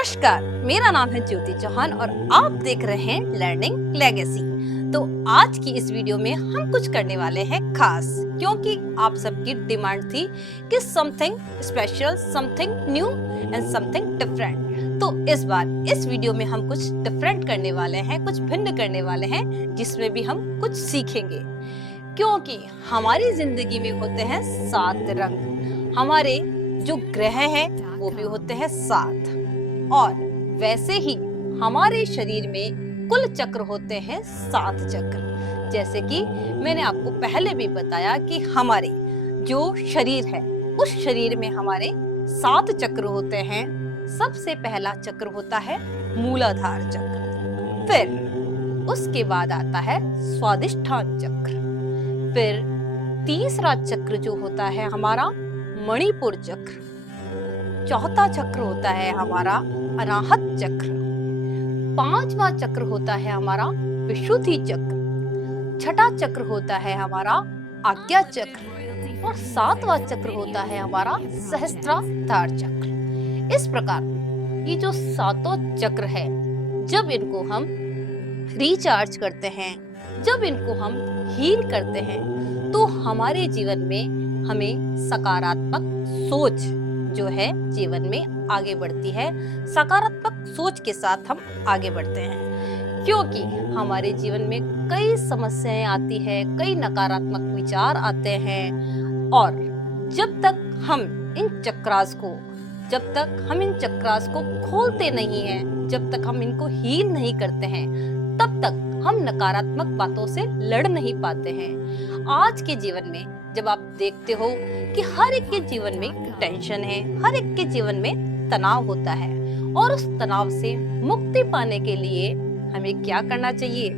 नमस्कार, मेरा नाम है ज्योति चौहान और आप देख रहे हैं लर्निंग लेगेसी। तो आज की इस वीडियो में हम कुछ करने वाले हैं खास, क्योंकि आप सबकी डिमांड थी कि something special, something new and something different. तो इस बार इस वीडियो में हम कुछ डिफरेंट करने वाले हैं, कुछ भिन्न करने वाले हैं, जिसमें भी हम कुछ सीखेंगे। क्योंकि हमारी जिंदगी में होते हैं 7 रंग, हमारे जो ग्रह हैं वो भी होते हैं 7, और वैसे ही हमारे शरीर में कुल चक्र होते हैं 7 चक्र। जैसे कि मैंने आपको पहले भी बताया कि हमारे जो शरीर है उस शरीर में हमारे 7 चक्र होते हैं। सबसे पहला चक्र होता है मूलाधार चक्र, फिर उसके बाद आता है स्वादिष्ठान चक्र, फिर तीसरा चक्र जो होता है हमारा मणिपुर चक्र, चौथा चक्र होता है हमारा अनाहत चक्र, 5वां चक्र होता है हमारा विशुद्धि चक्र, छठा चक्र होता है हमारा आज्ञा चक्र और 7वां चक्र होता है हमारा सहस्त्राधार चक्र। इस प्रकार ये जो 7 चक्र है, जब इनको हम रिचार्ज करते हैं, जब इनको हम हील करते हैं, तो हमारे जीवन में हमें सकारात्मक सोच जो है जीवन में आगे बढ़ती है। सकारात्मक सोच के साथ हम आगे बढ़ते हैं, क्योंकि हमारे जीवन में कई समस्याएं आती है, कई नकारात्मक विचार आते हैं, और जब तक हम इन चक्रास को खोलते नहीं हैं, जब तक हम इनको हील नहीं करते हैं, तब तक हम नकारात्मक बातों से लड़ नहीं पाते हैं। आज के जीवन में जब आप देखते हो कि हर एक के जीवन में टेंशन है, हर एक के जीवन में तनाव होता है, और उस तनाव से मुक्ति पाने के लिए हमें क्या करना चाहिए?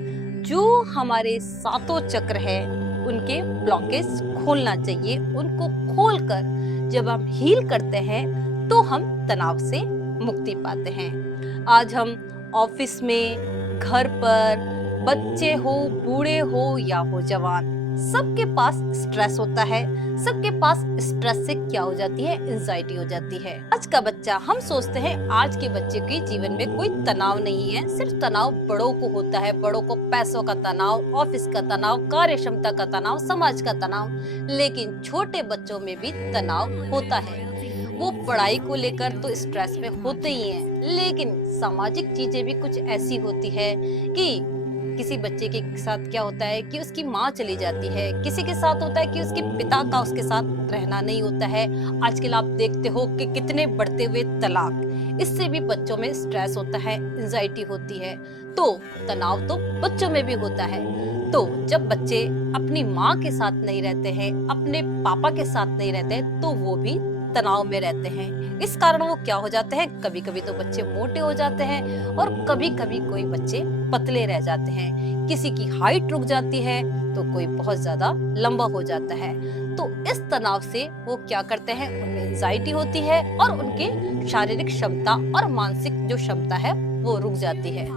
जो हमारे 7 चक्र है उनके ब्लॉकेज खोलना चाहिए। उनको खोलकर जब हम हील करते हैं तो हम तनाव से मुक्ति पाते हैं। आज हम ऑफिस में, घर पर, बच्चे हो, बूढ़े हो या हो जवान, सबके पास स्ट्रेस होता है। सबके पास स्ट्रेस से क्या हो जाती है? एंजाइटी हो जाती है। आज का बच्चा, हम सोचते हैं आज के बच्चे के जीवन में कोई तनाव नहीं है, सिर्फ तनाव बड़ों को होता है। बड़ों को पैसों का तनाव, ऑफिस का तनाव, कार्य क्षमता का तनाव, समाज का तनाव, लेकिन छोटे बच्चों में भी तनाव होता है। वो पढ़ाई को लेकर तो स्ट्रेस में होते ही हैं, लेकिन सामाजिक चीजें भी कुछ ऐसी होती है कि किसी बच्चे के साथ क्या होता है कि उसकी माँ चली जाती है, किसी के साथ होता है कि उसके पिता का उसके साथ रहना नहीं होता है। आजकल आप देखते हो कि कितने बढ़ते हुए तलाक, इससे भी बच्चों में स्ट्रेस होता है, एंजाइटी होती है। तो तनाव तो बच्चों में भी होता है। तो जब बच्चे अपनी माँ के साथ नहीं रहते हैं, अपने पापा के साथ नहीं रहते, तो वो भी तनाव में रहते हैं। इस कारण वो क्या हो जाते हैं? कभी कभी तो बच्चे मोटे हो जाते हैं और कभी कभी कोई बच्चे पतले रह जाते हैं। किसी की हाइट रुक जाती है तो कोई बहुत ज्यादा लंबा हो जाता है। तो इस तनाव से वो क्या करते हैं? उनमें एंजाइटी होती है और उनके शारीरिक क्षमता और मानसिक जो क्षमता है वो रुक जाती है।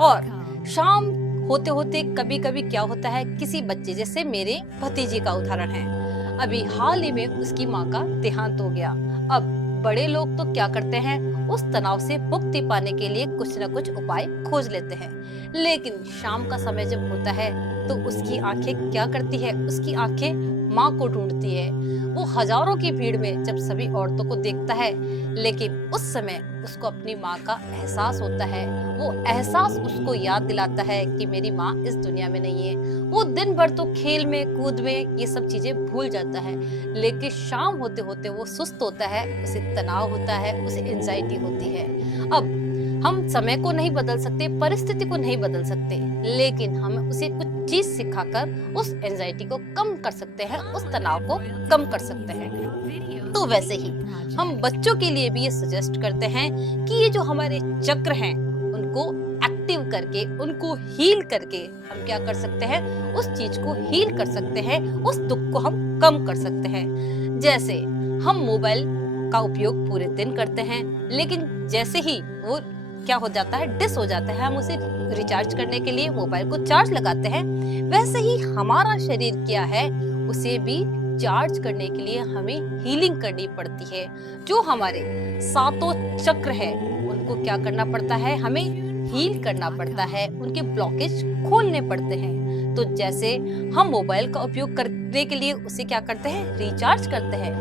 और शाम होते होते कभी कभी क्या होता है, किसी बच्चे, जैसे मेरे भतीजी का उदाहरण है, अभी हाल ही में उसकी माँ का देहांत हो गया। अब बड़े लोग तो क्या करते हैं? उस तनाव से मुक्ति पाने के लिए कुछ न कुछ उपाय खोज लेते हैं, लेकिन शाम का समय जब होता है तो उसकी आंखें क्या करती है? उसकी आंखें माँ को ढूंढती है। वो हजारों की भीड़ में जब सभी औरतों को देखता है, लेकिन उस समय उसको अपनी माँ का एहसास होता है। वो एहसास उसको याद दिलाता है कि मेरी माँ इस दुनिया में नहीं है। वो दिन भर तो खेल में, कूद में ये सब चीजें भूल जाता है, लेकिन शाम होते होते वो सुस्त होता है, उसे तनाव होता है, उसे एंजाइटी होती है। अब हम समय को नहीं बदल सकते, परिस्थिति को नहीं बदल सकते, लेकिन हम उसे कुछ चीज सिखाकर उस एंजाइटी को कम कर सकते हैं, उस तनाव को कम कर सकते हैं। तो वैसे ही हम बच्चों के लिए भी ये सजेस्ट करते हैं कि ये जो हमारे चक्र हैं उनको एक्टिव करके, उनको हील करके हम क्या कर सकते हैं? उस चीज को हील कर सकते हैं, उस दुख को हम कम कर सकते हैं। जैसे हम मोबाइल का उपयोग पूरे दिन करते हैं, लेकिन जैसे ही वो क्या हो जाता है? डिस हो जाता है, हम उसे रिचार्ज करने के लिए मोबाइल को चार्ज लगाते हैं, वैसे ही हमारा शरीर क्या है? उसे भी रिचार्ज करने के लिए हमें हीलिंग करनी पड़ती है। जो हमारे सातों चक्र है उनको क्या करना पड़ता है, हमें हील करना पड़ता है, उनके ब्लॉकेज खोलने पड़ते हैं। तो जैसे हम मोबाइल का उपयोग करने के लिए उसे क्या करते हैं, रिचार्ज करते हैं,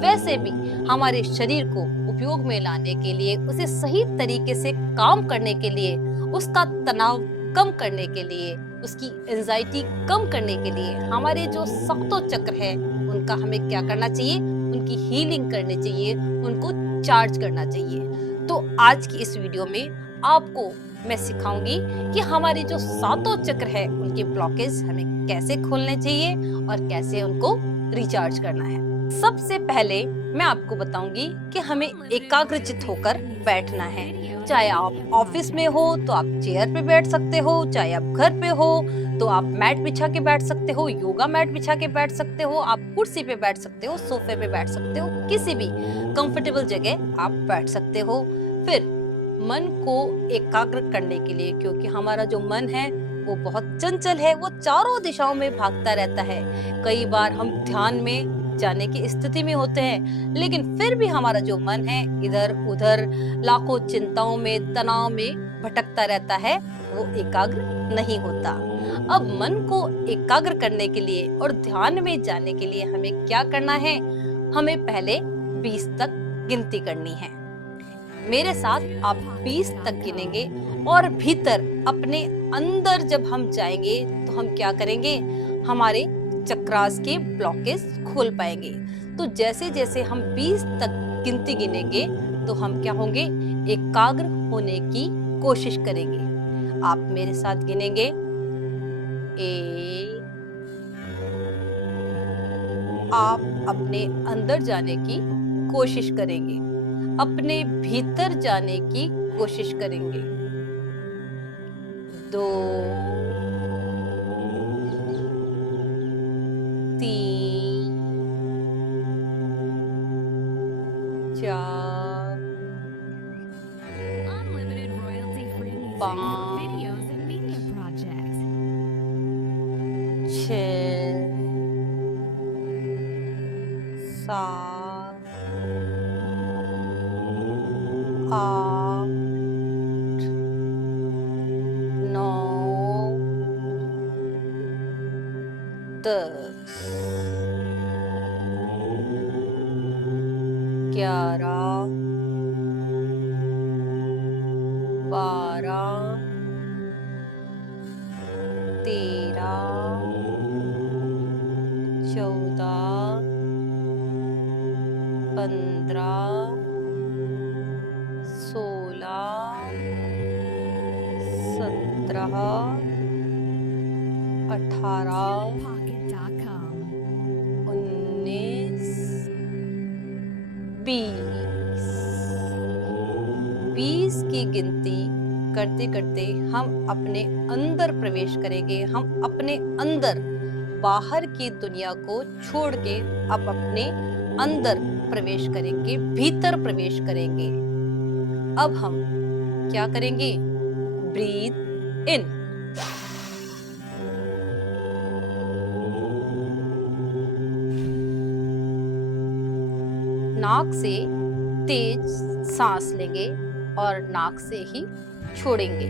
वैसे भी हमारे शरीर को उपयोग में लाने के लिए, उसे सही तरीके से काम करने के लिए, उसका तनाव कम करने के लिए, उसकी एंजाइटी कम करने के लिए हमारे जो सातों चक्र है उनका हमें क्या करना चाहिए, उनकी हीलिंग करनी चाहिए, उनको चार्ज करना चाहिए। तो आज की इस वीडियो में आपको मैं सिखाऊंगी कि हमारे जो सातों चक्र है उनके ब्लॉकेज हमें कैसे खोलने चाहिए और कैसे उनको रिचार्ज करना है। सबसे पहले मैं आपको बताऊंगी कि हमें एकाग्रचित होकर बैठना है। चाहे आप ऑफिस में हो तो आप चेयर पे बैठ सकते हो, चाहे आप घर पे हो तो आप मैट बिछा के बैठ सकते हो, योगा मैट बिछा के बैठ सकते हो, आप कुर्सी पे बैठ सकते हो, सोफे पे बैठ सकते हो, किसी भी कंफर्टेबल जगह आप बैठ सकते हो। फिर मन को एकाग्र करने के लिए, क्योंकि हमारा जो मन है वो बहुत चंचल है, वो चारों दिशाओं में भागता रहता है। कई बार हम ध्यान में जाने की स्थिति में होते हैं, लेकिन फिर भी हमारा जो मन है इधर उधर लाखों चिंताओं में, तनाव में भटकता रहता है, वो एकाग्र नहीं होता। अब मन को एकाग्र करने के लिए और ध्यान में जाने के लिए हमें क्या करना है, हमें पहले 20 तक गिनती करनी है। मेरे साथ आप 20 तक गिनेंगे और भीतर अपने अंदर जब हम जाएंगे तो हम क्या करेंगे, हमारे चक्रास के ब्लॉकेज खोल पाएंगे। तो जैसे जैसे हम 20 तक गिनती गिनेंगे तो हम क्या होंगे, एकाग्र होने की कोशिश करेंगे। आप मेरे साथ गिनेंगे, 1। आप अपने अंदर जाने की कोशिश करेंगे, अपने भीतर जाने की कोशिश करेंगे, 2, 3, 4, 5, 6, 7, 8, 9, 10, 11, 12, 13, 14, 15, 16, 17, 18, 19, 20 की गिनती करते करते हम अपने अंदर प्रवेश करेंगे। हम अपने अंदर, बाहर की दुनिया को छोड़ के अब अपने अंदर प्रवेश करेंगे, भीतर प्रवेश करेंगे। अब हम क्या करेंगे, ब्रीथ इन, नाक से तेज सांस लेंगे और नाक से ही छोड़ेंगे।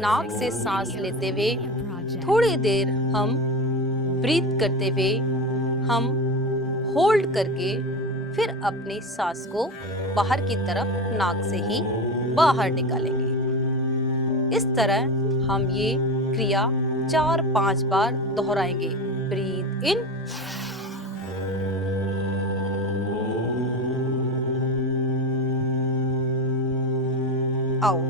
नाक से सांस लेते हुए थोड़ी देर हम ब्रीथ करते हुए हम होल्ड करके फिर अपनी सांस को बाहर की तरफ नाक से ही बाहर निकालेंगे। इस तरह हम ये क्रिया 4-5 बार दोहराएंगे। Breathe in, out.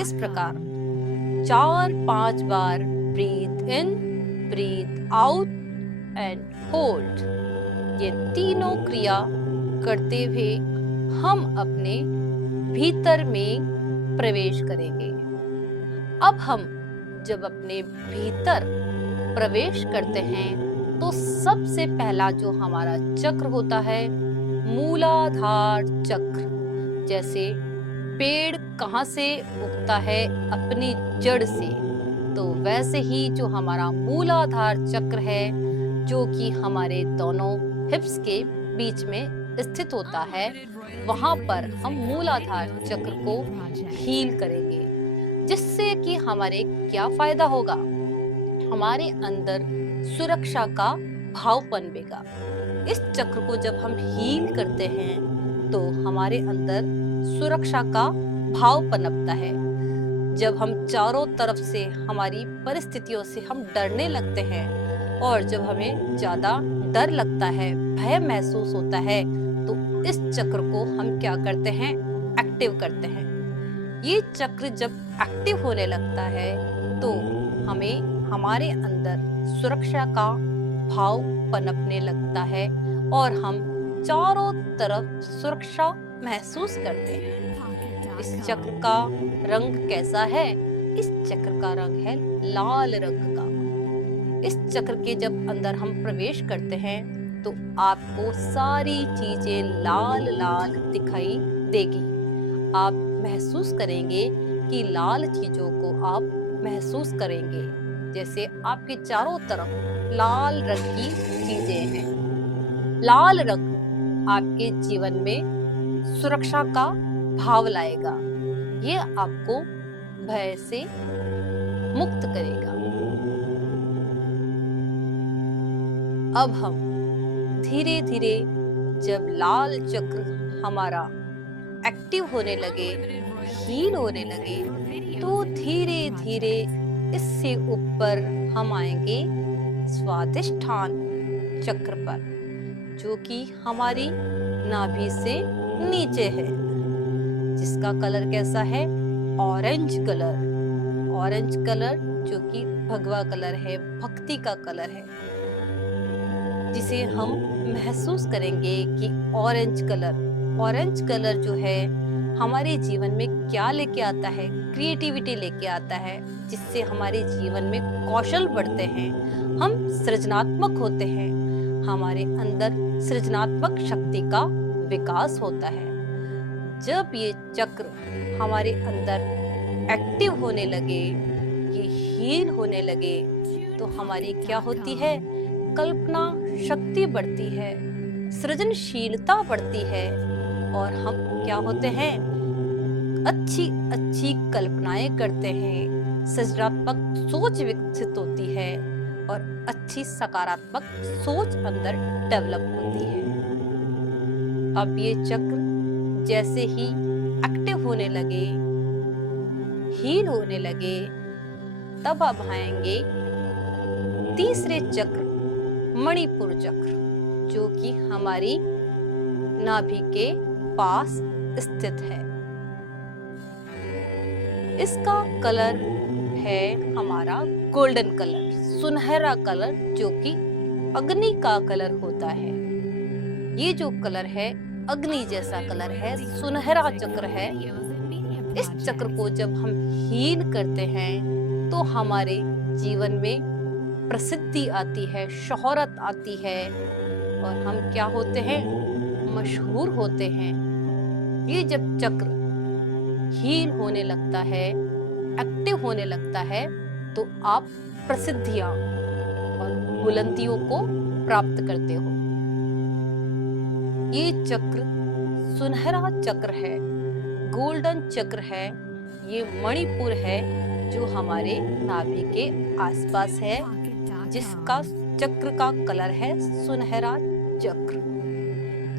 इस प्रकार 4-5 बार breathe in, breathe out and hold, ये तीनों क्रिया करते हुए हम अपने भीतर में प्रवेश करेंगे। अब हम जब अपने भीतर प्रवेश करते हैं तो सबसे पहला जो हमारा चक्र होता है मूलाधार चक्र। जैसे पेड़ कहाँ से उगता है? अपनी जड़ से। तो वैसे ही जो हमारा मूलाधार चक्र है, जो कि हमारे दोनों हिप्स के बीच में स्थित होता है, वहां पर हम मूलाधार चक्र को हील करेंगे, जिससे कि हमारे क्या फायदा होगा? हमारे अंदर सुरक्षा का भाव पनपेगा। इस चक्र को जब हम हील करते हैं तो हमारे अंदर सुरक्षा का भाव पनपता है। जब हम चारों तरफ से हमारी परिस्थितियों से हम डरने लगते हैं और जब हमें ज्यादा डर लगता है, भय महसूस होता है, तो इस चक्र को हम क्या करते हैं? एक्टिव करते हैं। ये चक्र जब एक्टिव होने लगता है तो हमें हमारे अंदर सुरक्षा का भाव पनपने लगता है और हम चारों तरफ सुरक्षा महसूस करते हैं। इस चक्र का रंग कैसा है? इस चक्र का रंग है लाल रंग का। इस चक्र के जब अंदर हम प्रवेश करते हैं तो आपको सारी चीजें लाल लाल दिखाई देगी। आप महसूस करेंगे कि लाल चीजों को आप महसूस करेंगे, जैसे आपके चारों तरफ लाल रंग की चीजें हैं। लाल रंग आपके जीवन में सुरक्षा का भाव लाएगा। ये आपको भय से मुक्त करेगा। अब हम धीरे धीरे जब लाल चक्र हमारा एक्टिव होने लगे, हील होने लगे, तो धीरे धीरे इससे ऊपर हम आएंगे स्वादिष्ठान चक्र पर, जो कि हमारी नाभि से नीचे है, जिसका कलर कैसा है? Orange colour. ऑरेंज कलर जो कि भगवा कलर है, भक्ति का कलर है, जिसे हम महसूस करेंगे कि ऑरेंज कलर जो है हमारे जीवन में क्या लेके आता है? क्रिएटिविटी लेके आता है, जिससे हमारे जीवन में कौशल बढ़ते हैं, हम सृजनात्मक होते हैं, हमारे अंदर सृजनात्मक शक्ति का विकास होता है। जब ये चक्र हमारे अंदर एक्टिव होने लगे, ये हील होने लगे, तो हमारी क्या होती है? कल्पना शक्ति बढ़ती है, सृजनशीलता बढ़ती है और हम क्या होते हैं? अच्छी अच्छी कल्पनाएं करते हैं, सृजनात्मक सोच विकसित होती है और अच्छी सकारात्मक सोच अंदर डेवलप होती है। अब ये चक्र जैसे ही एक्टिव होने लगे, हील होने लगे, तब अब आएंगे तीसरे चक्र, मणिपुर चक्र, जो कि हमारी नाभि के पास स्थित है। इसका कलर है हमारा गोल्डन कलर, सुनहरा कलर, जो कि अग्नि का कलर होता है। ये जो कलर है अग्नि जैसा कलर है, सुनहरा चक्र है। इस चक्र को जब हम हील करते हैं तो हमारे जीवन में प्रसिद्धि आती है, शोहरत आती है और हम क्या होते हैं? मशहूर होते हैं। ये जब चक्र हील होने लगता है, एक्टिव होने लगता है, तो आप प्रसिद्धियां और बुलंदियों को प्राप्त करते हो। ये चक्र सुनहरा चक्र है, गोल्डन चक्र है, ये मणिपुर है जो हमारे नाभि के आसपास है, जिसका चक्र का कलर है सुनहरा चक्र।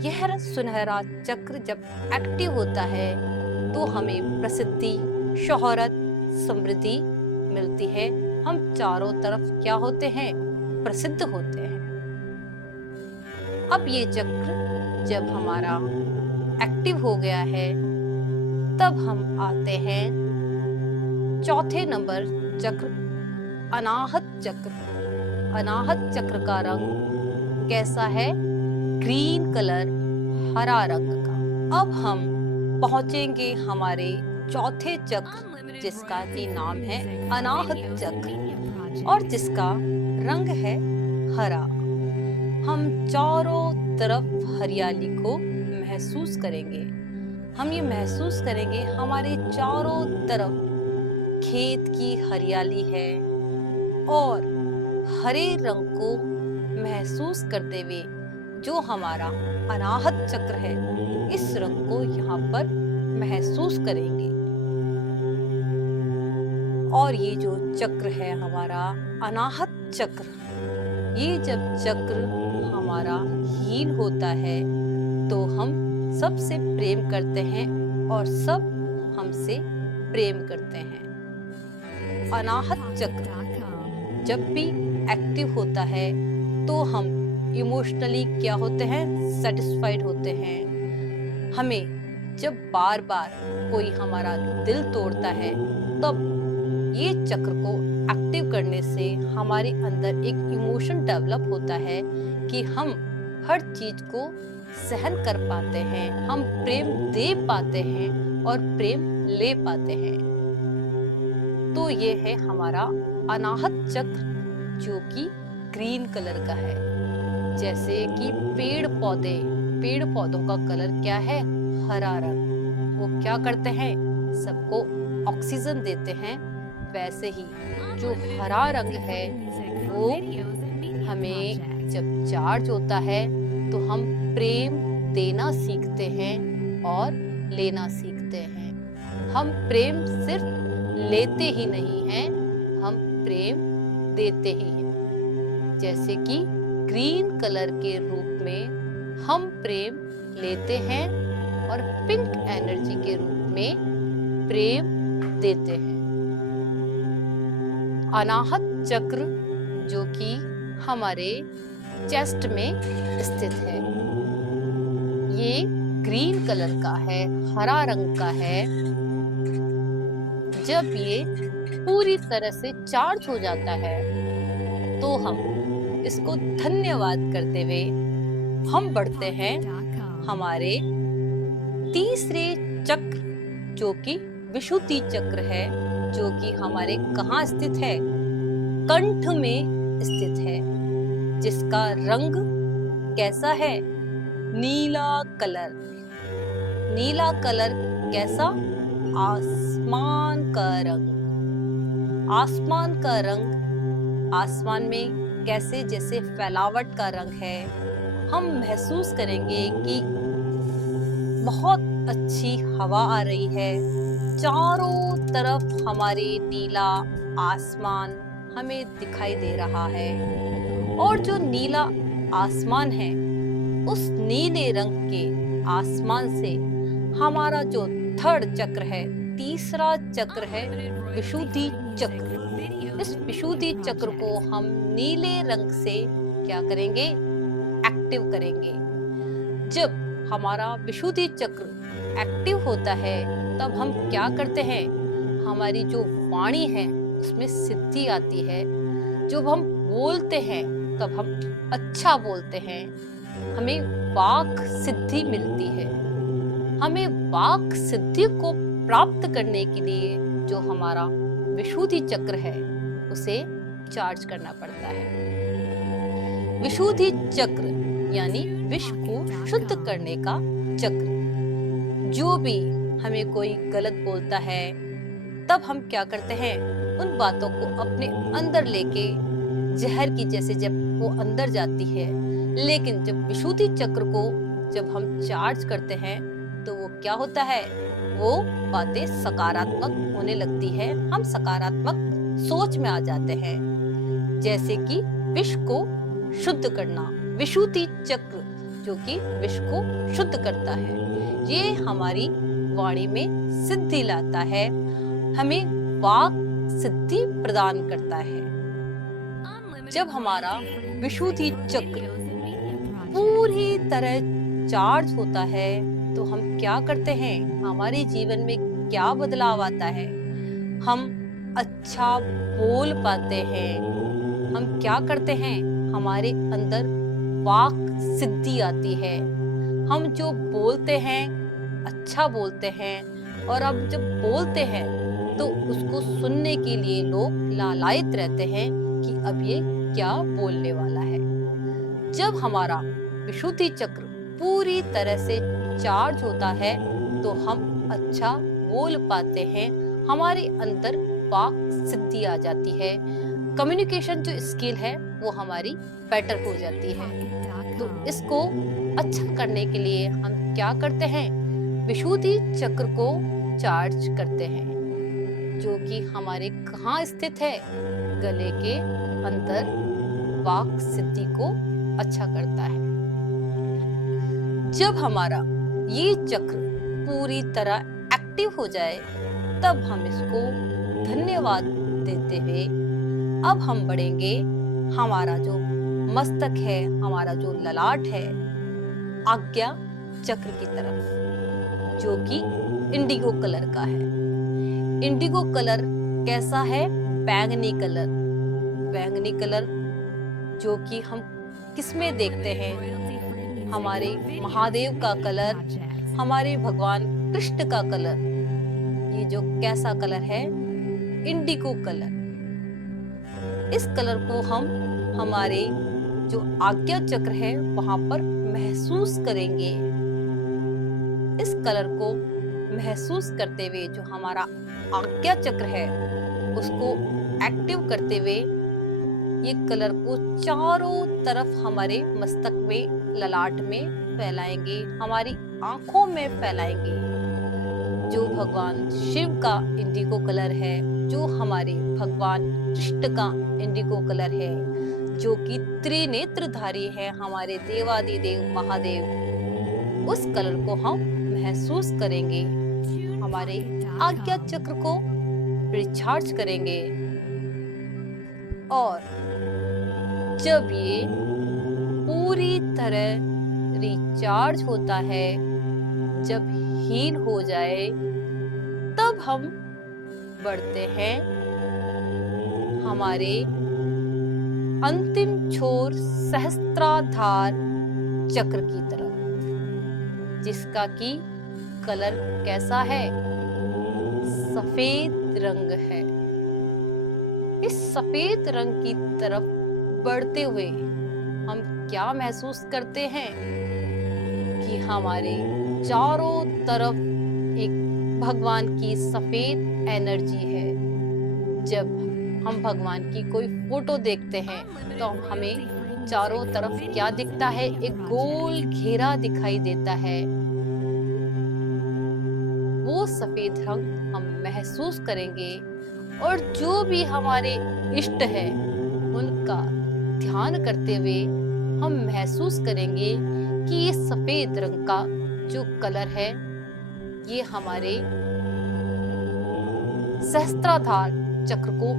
यह सुनहरा चक्र जब एक्टिव होता है तो हमें प्रसिद्धि, शोहरत, समृद्धि मिलती है। हम चारों तरफ क्या होते हैं? प्रसिद्ध होते हैं। अब ये चक्र जब हमारा एक्टिव हो गया है, तब हम आते हैं चौथे नंबर चक्र, अनाहत चक्र। अनाहत चक्र का रंग कैसा है? ग्रीन कलर, हरा रंग का। अब हम पहुंचेंगे हमारे चौथे चक्र जिसका कि नाम है अनाहत चक्र और जिसका रंग है हरा। हम चारों तरफ हरियाली को महसूस करेंगे। हम ये महसूस करेंगे हमारे चारों तरफ खेत की हरियाली है और हरे रंग को महसूस करते हुए जो हमारा अनाहत चक्र है इस रंग को यहाँ पर महसूस करेंगे। और ये जो चक्र है हमारा अनाहत चक्र, ये जब चक्र हमारा हील होता है तो हम सबसे प्रेम करते हैं और सब हमसे प्रेम करते हैं। अनाहत चक्र जब भी एक्टिव होता है तो हम इमोशनली क्या होते हैं, सेटिस्फाइड होते हैं। हमें जब बार बार कोई हमारा दिल तोड़ता है तब ये चक्र को एक्टिव करने से हमारे अंदर एक इमोशन डेवलप होता है कि हम हर चीज को सहन कर पाते हैं, हम प्रेम दे पाते हैं और प्रेम ले पाते हैं। तो ये है हमारा अनाहत चक्र जो कि ग्रीन कलर का है। जैसे कि पेड़ पौधों का कलर क्या है, हरा रंग। वो क्या करते हैं, सबको ऑक्सीजन देते हैं। वैसे ही जो हरा रंग है वो हमें जब चार्ज होता है तो हम प्रेम देना सीखते हैं और लेना सीखते हैं। हम प्रेम सिर्फ लेते ही नहीं हैं, हम प्रेम देते ही हैं। जैसे कि ग्रीन कलर के रूप में हम प्रेम लेते हैं और पिंक एनर्जी के रूप में प्रेम देते हैं। अनाहत चक्र जो कि हमारे चेस्ट में स्थित है, ये ग्रीन कलर का है, हरा रंग का है। जब ये पूरी तरह से चार्ज हो जाता है तो हम इसको धन्यवाद करते हुए हम बढ़ते हैं हमारे तीसरे चक्र जो कि विशुद्धि चक्र है, जो कि हमारे कहाँ स्थित है, कंठ में स्थित है, जिसका रंग कैसा है, नीला कलर। नीला कलर कैसा, आसमान का रंग। आसमान का रंग, आसमान में कैसे जैसे फैलावट का रंग है। हम महसूस करेंगे कि बहुत अच्छी हवा आ रही है, चारों तरफ हमारे नीला आसमान हमें दिखाई दे रहा है। और जो नीला आसमान है उस नीले रंग के आसमान से हमारा जो थर्ड चक्र है, तीसरा चक्र है विशुद्धि चक्र। इस विशुद्धि चक्र को हम नीले रंग से क्या करेंगे, एक्टिव करेंगे। जब हमारा विशुद्धि चक्र एक्टिव होता है तब हम क्या करते हैं, हमारी जो वाणी है उसमें सिद्धि आती है। जब हम बोलते हैं तब हम अच्छा बोलते हैं, हमें वाक सिद्धि मिलती है। हमें वाक सिद्धि को प्राप्त करने के लिए जो हमारा विशुद्धि चक्र है उसे चार्ज करना पड़ता है। विशुद्धि चक्र यानी विश्व को शुद्ध करने का चक्र। जो भी हमें कोई गलत बोलता है तब हम क्या करते हैं, उन बातों को अपने अंदर लेके जहर की जैसे जब वो अंदर जाती है। लेकिन जब विशुद्धि चक्र को जब हम चार्ज करते हैं तो वो क्या होता है, वो बातें सकारात्मक होने लगती है। हम सकारात्मक सोच में आ जाते हैं। जैसे कि विश्व को शुद्ध करना, विशुद्धि चक्र जो कि विश्व को शुद्ध करता है, ये हमारी वाणी में सिद्धि लाता है, हमें वाक सिद्धि प्रदान करता है। जब हमारा विशुद्धि चक्र पूरी तरह चार्ज होता है तो हम क्या करते हैं, हमारे जीवन में क्या बदलाव आता है, हम अच्छा बोल पाते हैं। हम क्या करते हैं, हमारे अंदर वाक सिद्धि आती है। हम जो बोलते हैं अच्छा बोलते हैं, और अब जब बोलते हैं तो उसको सुनने के लिए लोग लालायित रहते हैं कि अब ये क्या बोलने वाला है। जब हमारा विशुद्धि चक्र पूरी तरह से चार्ज होता है तो हम अच्छा बोल पाते हैं, हमारे अंदर वाक सिद्धि आ जाती है, कम्युनिकेशन जो स्किल है वो हमारी बेटर हो जाती है। तो इसको अच्छा करने के लिए हम क्या करते हैं, विशुद्धि चक्र को चार्ज करते हैं, जो कि हमारे कहाँ स्थित है, गले के अंदर वाक सिद्धि को अच्छा करता है। जब हमारा ये चक्र पूरी तरह एक्टिव हो जाए तब हम इसको धन्यवाद देते हुए अब हम बढ़ेंगे हमारा जो मस्तक है, हमारा जो ललाट है, आज्ञा चक्र की तरफ, जो कि इंडिगो कलर का है। इंडिगो कलर कैसा है, बैंगनी कलर। बैंगनी कलर जो कि हम किसमें देखते हैं, हमारे महादेव का कलर, हमारे भगवान कृष्ण का कलर। ये जो कैसा कलर है, इंडिगो कलर। इस कलर को हम हमारे जो आज्ञा चक्र है वहां पर महसूस करेंगे। इस कलर को महसूस करते हुए जो हमारा आज्ञा चक्र है उसको एक्टिव करते हुए ये कलर को चारों तरफ हमारे मस्तक में, ललाट में फैलाएंगे, हमारी आंखों में फैलाएंगे। जो भगवान शिव का इंडिगो कलर है, जो हमारे भगवान कृष्ण का इंडिगो कलर है, जो कि त्रिनेत्रधारी है, हमारे देवादिदेव महादेव, उस कलर को हम महसूस करेंगे, हमारे आज्ञा चक्र को रिचार्ज करेंगे। और जब ये पूरी तरह रिचार्ज होता है, जब हील हो जाए, तब हम बढ़ते हैं हमारे अंतिम छोर सहस्त्राधार चक्र की तरफ, जिसका कि कलर कैसा है, सफेद रंग है। इस सफेद रंग की तरफ बढ़ते हुए हम क्या महसूस करते हैं कि हमारे चारों तरफ एक भगवान की सफेद एनर्जी है। जब हम भगवान की कोई फोटो देखते हैं तो हमें चारों तरफ क्या दिखता है, एक गोल घेरा दिखाई देता है। वो सफेद रंग हम महसूस करेंगे और जो भी हमारे इष्ट है उनका ध्यान करते हुए हम महसूस करेंगे कि ये सफेद रंग का जो कलर है ये हमारे सहस्त्राधार चक्र को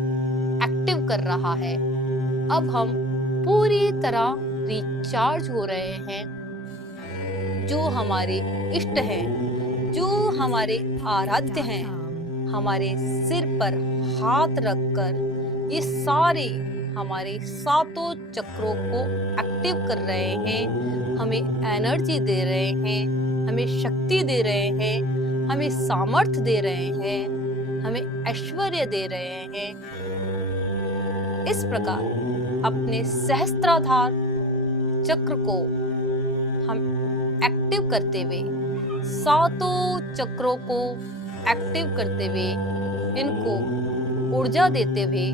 एक्टिव कर रहा है। अब हम पूरी तरह रिचार्ज हो रहे हैं। जो हमारे इष्ट हैं, जो हमारे आराध्य हैं, हमारे सिर पर हाथ रखकर ये सारे हमारे सातों चक्रों को एक्टिव कर रहे हैं, हमें एनर्जी दे रहे हैं, हमें शक्ति दे रहे हैं, हमें सामर्थ्य दे रहे हैं, हमें ऐश्वर्य दे रहे हैं। इस प्रकार अपने सहस्त्राधार चक्र को हम एक्टिव करते हुए, सातों चक्रों को एक्टिव करते हुए, इनको ऊर्जा देते हुए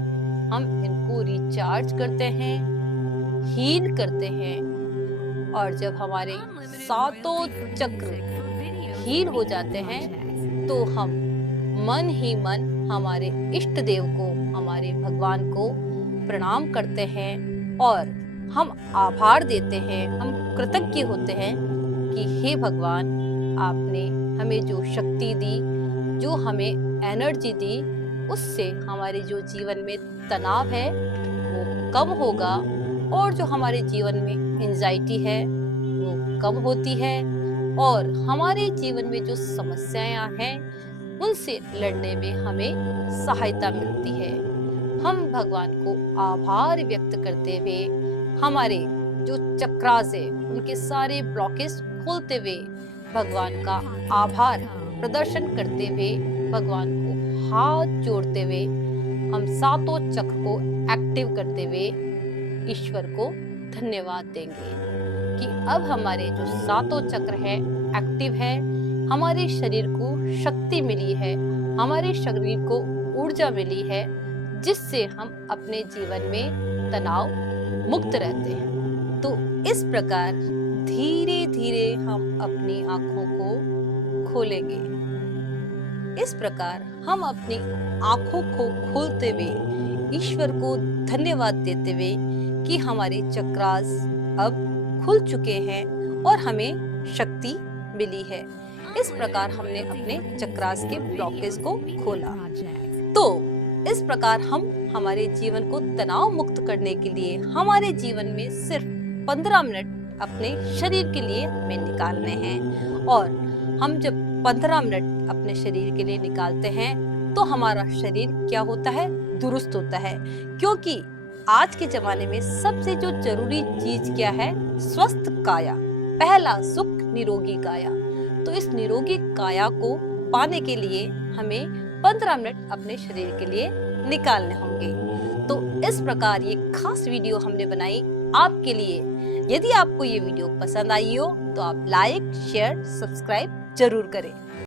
हम इनको रिचार्ज करते हैं, हील करते हैं। और जब हमारे सातों चक्र हील हो जाते हैं तो हम मन ही मन हमारे इष्ट देव को, हमारे भगवान को प्रणाम करते हैं और हम आभार देते हैं, हम कृतज्ञ होते हैं कि हे भगवान, आपने हमें जो शक्ति दी, जो हमें एनर्जी दी, उससे हमारे जो जीवन में तनाव है वो कम होगा और जो हमारे जीवन में एंजाइटी है वो कम होती है और हमारे जीवन में जो समस्याएं हैं उनसे लड़ने में हमें सहायता मिलती है। हम भगवान को आभार व्यक्त करते हुए हमारे जो चक्रास है उनके सारे ब्लॉकेज खोलते हुए भगवान का आभार प्रदर्शन करते हुए, भगवान को हाथ जोड़ते हुए, हम सातों चक्र को एक्टिव करते हुए ईश्वर को धन्यवाद देंगे कि अब हमारे जो सातों चक्र है एक्टिव है, हमारे शरीर को शक्ति मिली है, हमारे शरीर को ऊर्जा मिली है, जिससे हम अपने जीवन में तनाव मुक्त रहते हैं। तो इस प्रकार धीरे धीरे हम अपनी आंखों को खोलेंगे। इस प्रकार हम अपनी आंखों को खोलते हुए ईश्वर को धन्यवाद देते हुए कि हमारे चक्रास अब खुल चुके हैं और हमें शक्ति मिली है। इस प्रकार हमने अपने चक्रास के ब्लॉकेज को खोला। तो इस प्रकार हम हमारे जीवन को तनाव मुक्त करने के लिए हमारे जीवन में सिर्फ 15 मिनट अपने शरीर के लिए हमें निकालने हैं। और हम जब 15 मिनट अपने शरीर के लिए निकालते हैं तो हमारा शरीर क्या होता है, दुरुस्त होता है। क्योंकि आज के जमाने में सबसे जो जरूरी चीज क्या है, स्वस्थ काया। पहला सुख निरोगी काया। तो इस निरोगी काया को पाने के लिए हमें 15 मिनट अपने शरीर के लिए निकालने होंगे। तो इस प्रकार ये खास वीडियो हमने बनाई आपके लिए। यदि आपको ये वीडियो पसंद आई हो तो आप लाइक, शेयर, सब्सक्राइब जरूर करें।